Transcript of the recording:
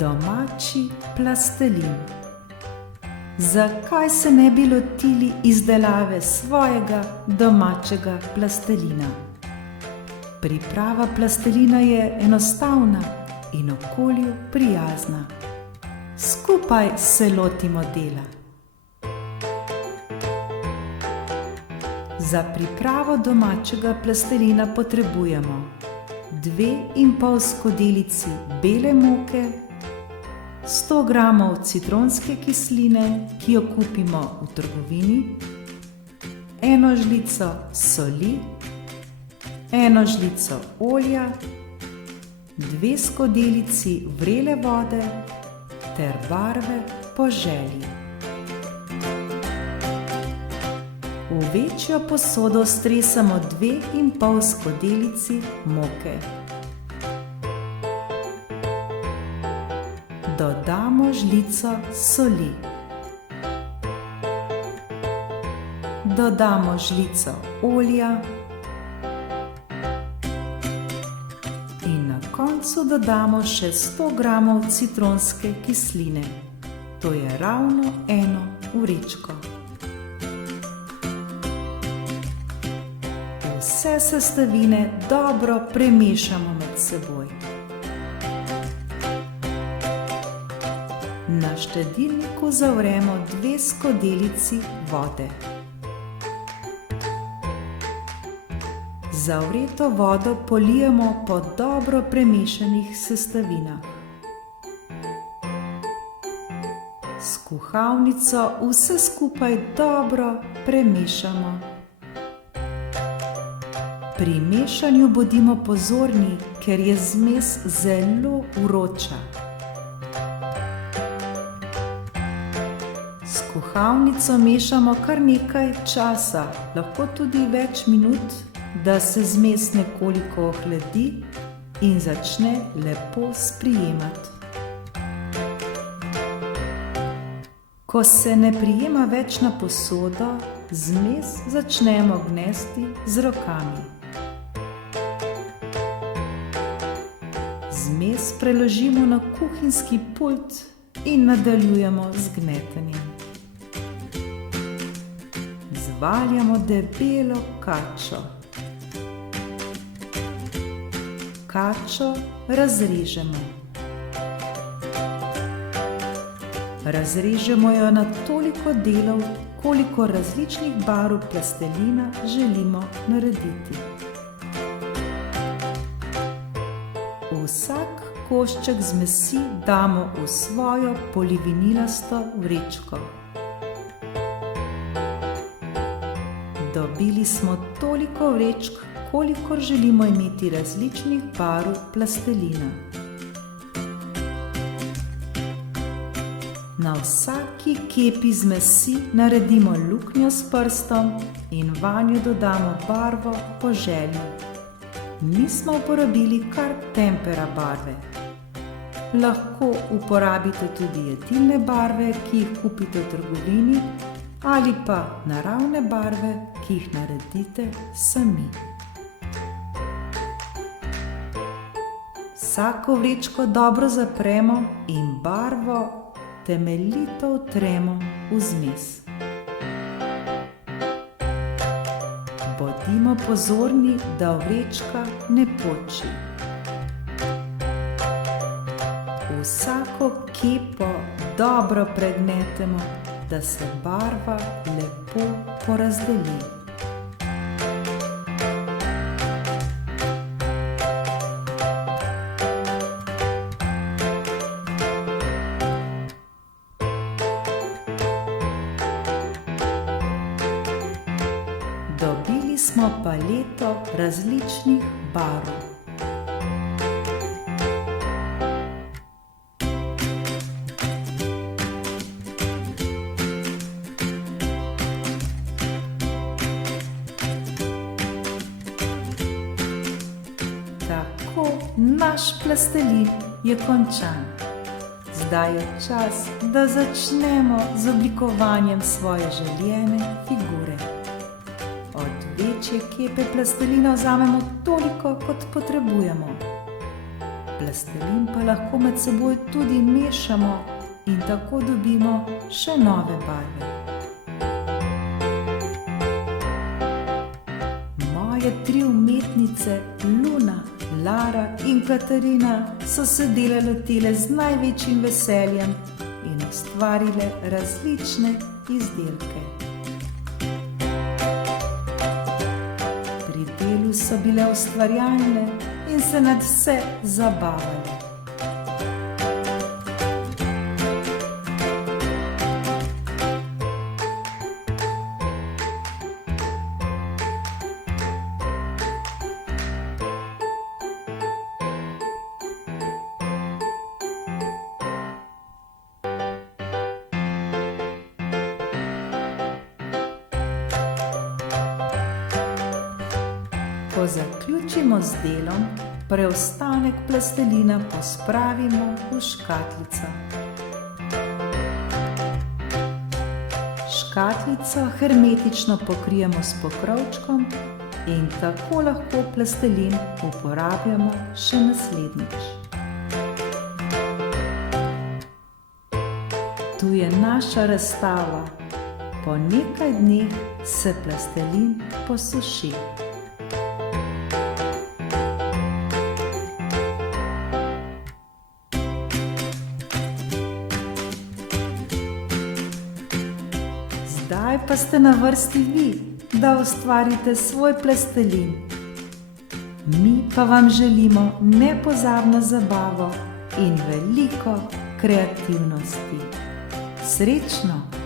Domači plastelin. Zakaj se ne bi lotili izdelave svojega domačega plastelina? Priprava plastelina je enostavna in okolju prijazna. Skupaj se lotimo dela. Za pripravo domačega plastelina potrebujemo 2,5 skodelici bele moke, 100 g citronske kisline, ki jo kupimo v trgovini, 1 žlico soli, 1 žlico olja, 2 skodelici vrele vode ter barve po želji. V večjo posodo stresamo 2,5 skodelici moke. Dodamo žlico soli. Dodamo žlico olja. In na koncu dodamo še 100 g citronske kisline. To je ravno 1 vrečko. Vse sestavine dobro premešamo med seboj. Na štedilniku zavremo 2 skodelici vode. Zavreto vodo polijemo po dobro premešanih sestavinah. S kuhalnico vse skupaj dobro premešamo. Pri mešanju bodimo pozorni, ker je zmes zelo vroča. S kuhalnico mešamo kar nekaj časa, lahko tudi več minut, da se zmes nekoliko ohladi in začne lepo sprijemati. Ko se ne prijema več na posodo, zmes začnemo gnesti z rokami. Zmes preložimo na kuhinjski pult in nadaljujemo z gnetenjem. Zvaljamo debelo kačo. Kačo razrežemo. Razrežemo jo na toliko delov, koliko različnih barv plastelina želimo narediti. Vsak košček zmesi damo v svojo polivinilasto vrečko. Dobili smo toliko vrečk, kolikor želimo imeti različnih barv plastelina. Na vsaki kepi zmesi naredimo luknjo s prstom in vanjo dodamo barvo po želji. Mi smo uporabili kar tempera barve. Lahko uporabite tudi jedilne barve, ki jih kupite v trgovini, ali pa naravne barve, ki jih naredite sami. Vsako vrečko dobro zapremo in barvo temeljito vtremo v zmes. Bodimo pozorni, da vrečka ne poči. Vsako kepo dobro pregnetemo, da se barva lepo porazdeli. Dobili smo paleto različnih barv. Tako, naš plastelin je končan. Zdaj je čas, da začnemo z oblikovanjem svoje željene figure. Od večje kepe plastelina vzamemo toliko, kot potrebujemo. Plastelin pa lahko med seboj tudi mešamo in tako dobimo še nove barve. Moje 3 umetnice, Luna, Lara in Katarina, so se dela lotile z največjim veseljem in ustvarile različne izdelke. Pri delu so bile ustvarjalne in se nad vse zabavale. Ko zaključimo z delom, preostanek plastelina pospravimo v škatlico. Škatlico hermetično pokrijemo s pokrovčkom in tako lahko plastelin uporabljamo še naslednjič. Tu je naša razstava. Po nekaj dneh se plastelin posuši. Zdaj pa ste na vrsti vi, da ustvarite svoj plastelin. Mi pa vam želimo nepozabno zabavo in veliko kreativnosti. Srečno!